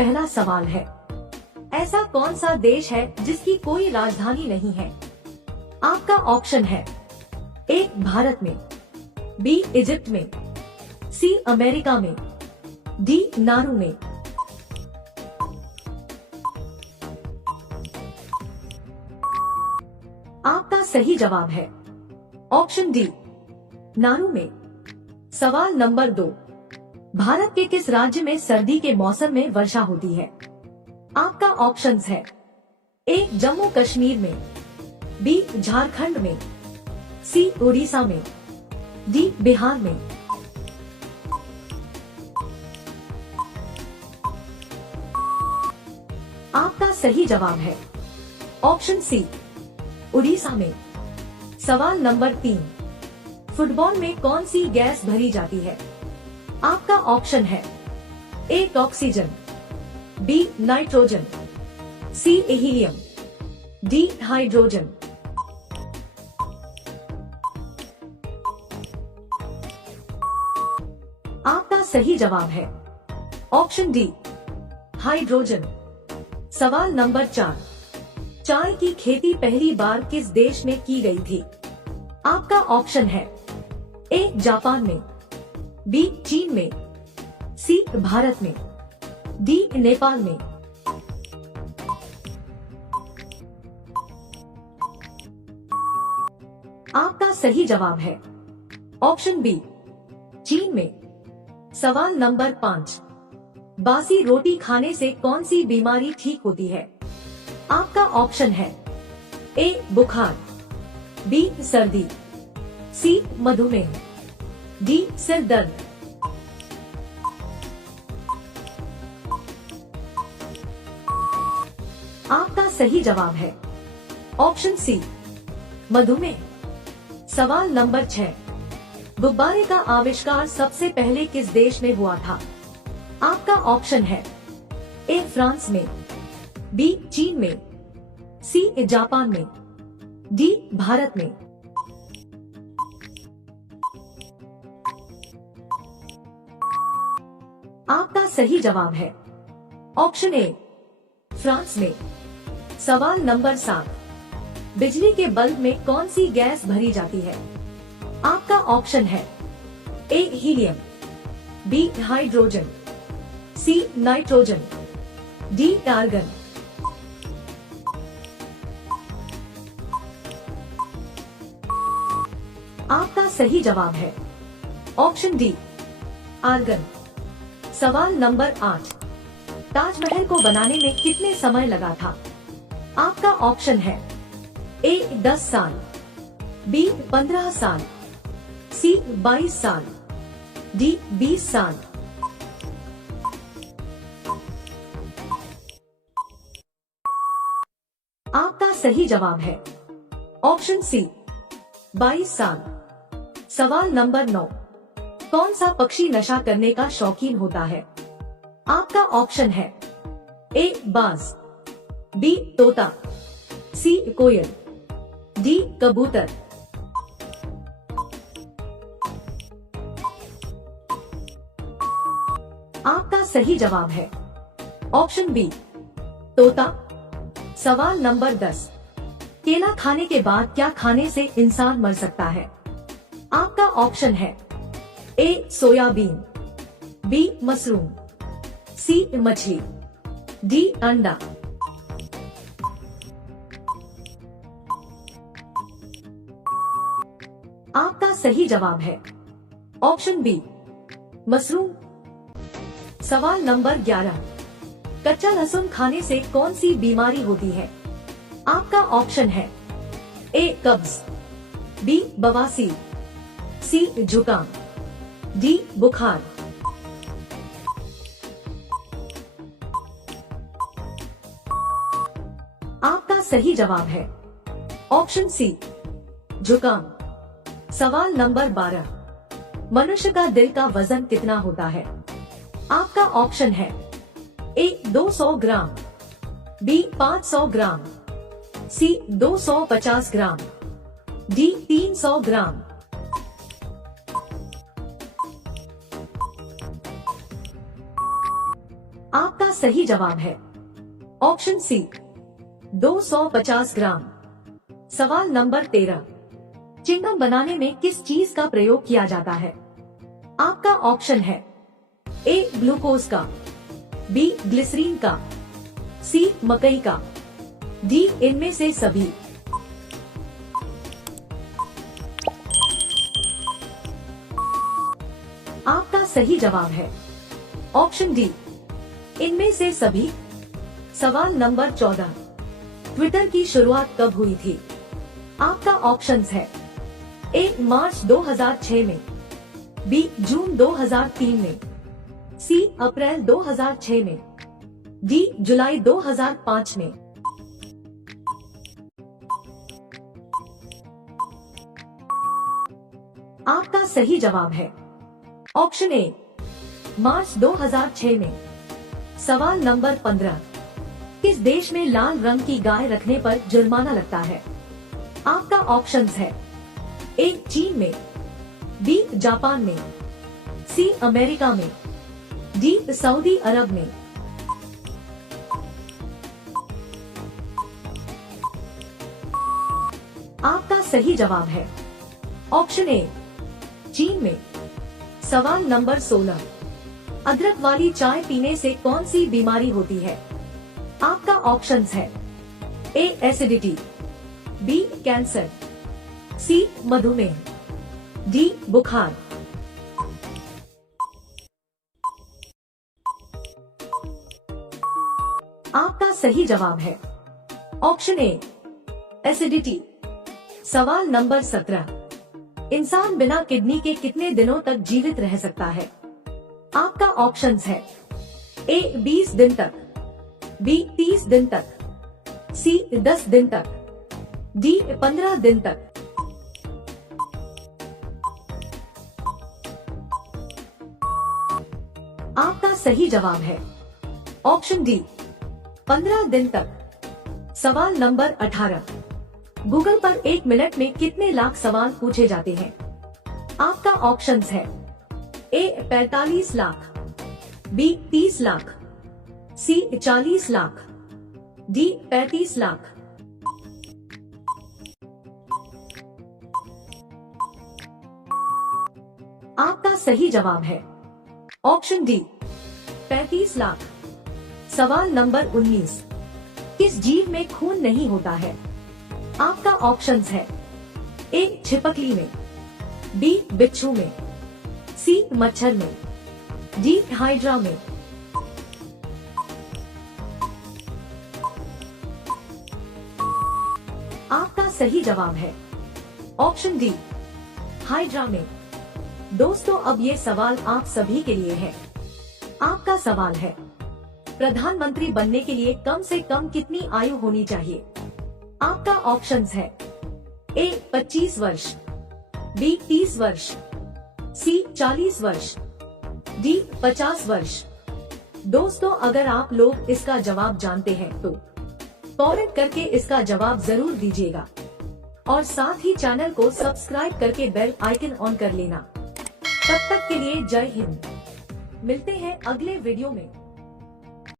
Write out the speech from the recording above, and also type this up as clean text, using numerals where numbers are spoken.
पहला सवाल है, ऐसा कौन सा देश है जिसकी कोई राजधानी नहीं है? आपका ऑप्शन है ए भारत में, बी इजिप्ट में, सी अमेरिका में, डी नारू में। आपका सही जवाब है ऑप्शन डी, नारू में। सवाल नंबर 2, भारत के किस राज्य में सर्दी के मौसम में वर्षा होती है? आपका ऑप्शंस है ए जम्मू कश्मीर में, बी झारखंड में, सी उड़ीसा में, डी बिहार में। आपका सही जवाब है ऑप्शन सी, उड़ीसा में। सवाल नंबर 3, फुटबॉल में कौन सी गैस भरी जाती है? आपका ऑप्शन है A oxygen, B nitrogen, C helium, D hydrogen. आपका सही जवाब है ऑप्शन डी, हाइड्रोजन। सवाल नंबर 4, चाय की खेती पहली बार किस देश में की गई थी? आपका ऑप्शन है ए जापान में, बी चीन में, सी भारत में, डी नेपाल में। आपका सही जवाब है ऑप्शन बी, चीन में। सवाल नंबर 5, बासी रोटी खाने से कौन सी बीमारी ठीक होती है? आपका ऑप्शन है ए बुखार, बी सर्दी, सी मधुमेह, डी सिर दर्द। आपका सही जवाब है ऑप्शन सी, मधुमेह। सवाल नंबर 6, गुब्बारे का आविष्कार सबसे पहले किस देश में हुआ था? आपका ऑप्शन है ए फ्रांस में, बी चीन में, सी जापान में, डी भारत में। आपका सही जवाब है ऑप्शन ए, फ्रांस में। सवाल नंबर 7, बिजली के बल्ब में कौन सी गैस भरी जाती है? आपका ऑप्शन है A helium, B hydrogen, C nitrogen, D argon. आपका सही जवाब है ऑप्शन डी, आर्गन। सवाल नंबर 8, ताजमहल को बनाने में कितने समय लगा था? आपका ऑप्शन है ए 10 साल, बी 15 साल, सी 22 साल, डी 20 साल। आपका सही जवाब है ऑप्शन सी, 22 साल। सवाल नंबर 9, कौन सा पक्षी नशा करने का शौकीन होता है? आपका ऑप्शन है ए बाज, बी तोता, सी कोयल, डी कबूतर। आपका सही जवाब है ऑप्शन बी, तोता। सवाल नंबर 10, केला खाने के बाद क्या खाने से इंसान मर सकता है? आपका ऑप्शन है ए सोयाबीन, बी मशरूम, सी मछली, डी अंडा। आपका सही जवाब है ऑप्शन बी, मशरूम। सवाल नंबर 11, कच्चा लहसुन खाने से कौन सी बीमारी होती है? आपका ऑप्शन है ए कब्ज, बी बवासीर, सी जुकाम, डी बुखार। आपका सही जवाब है ऑप्शन सी, जुकाम। सवाल नंबर 12, मनुष्य का दिल का वजन कितना होता है? आपका ऑप्शन है ए 200 ग्राम, बी 500 ग्राम, सी 250 ग्राम, डी 300 ग्राम। आपका सही जवाब है ऑप्शन सी 250 ग्राम। सवाल नंबर 13, चिंगम बनाने में किस चीज का प्रयोग किया जाता है? आपका ऑप्शन है ए ग्लूकोज का, बी ग्लिसरीन का, सी मकई का, डी इनमें से सभी। आपका सही जवाब है ऑप्शन डी इनमें से सभी। सवाल नंबर 14, ट्विटर की शुरुआत कब हुई थी? आपका ऑप्शंस है ए मार्च 2006 में, बी जून 2003 में, सी अप्रैल 2006 में, डी जुलाई 2005 में। आपका सही जवाब है ऑप्शन ए मार्च 2006 में। सवाल नंबर 15, किस देश में लाल रंग की गाय रखने पर जुर्माना लगता है? आपका ऑप्शंस है ए चीन में, बी जापान में, सी अमेरिका में, डी सऊदी अरब में। आपका सही जवाब है ऑप्शन ए चीन में। सवाल नंबर 16, अदरक वाली चाय पीने से कौन सी बीमारी होती है? आपका ऑप्शंस है ए एसिडिटी, बी कैंसर, सी मधुमेह, डी बुखार। आपका सही जवाब है ऑप्शन ए एसिडिटी। सवाल नंबर 17, इंसान बिना किडनी के कितने दिनों तक जीवित रह सकता है? आपका ऑप्शंस है ए 20 दिन तक, बी 30 दिन तक, सी 10 दिन तक, डी 15 दिन तक। आपका सही जवाब है ऑप्शन डी 15 दिन तक। सवाल नंबर 18, गूगल पर 1 मिनट में कितने लाख सवाल पूछे जाते हैं? आपका ऑप्शंस है ए 45 लाख, बी 30 लाख, सी 40 लाख, डी 35 लाख। आपका सही जवाब है ऑप्शन डी 35 लाख। सवाल नंबर 19, किस जीव में खून नहीं होता है? आपका ऑप्शंस है ए छिपकली में, बी बिच्छू में, सी मच्छर में, डी हाइड्रा में। आपका सही जवाब है ऑप्शन डी हाइड्रा में। दोस्तों, अब ये सवाल आप सभी के लिए है। आपका सवाल है, प्रधानमंत्री बनने के लिए कम से कम कितनी आयु होनी चाहिए? आपका ऑप्शंस है ए 25 वर्ष, बी 30 वर्ष, सी 40 वर्ष, डी 50 वर्ष। दोस्तों, अगर आप लोग इसका जवाब जानते हैं तो कमेंट करके इसका जवाब जरूर दीजिएगा और साथ ही चैनल को सब्सक्राइब करके बेल आइकन ऑन कर लेना। तब तक के लिए जय हिंद। मिलते हैं अगले वीडियो में।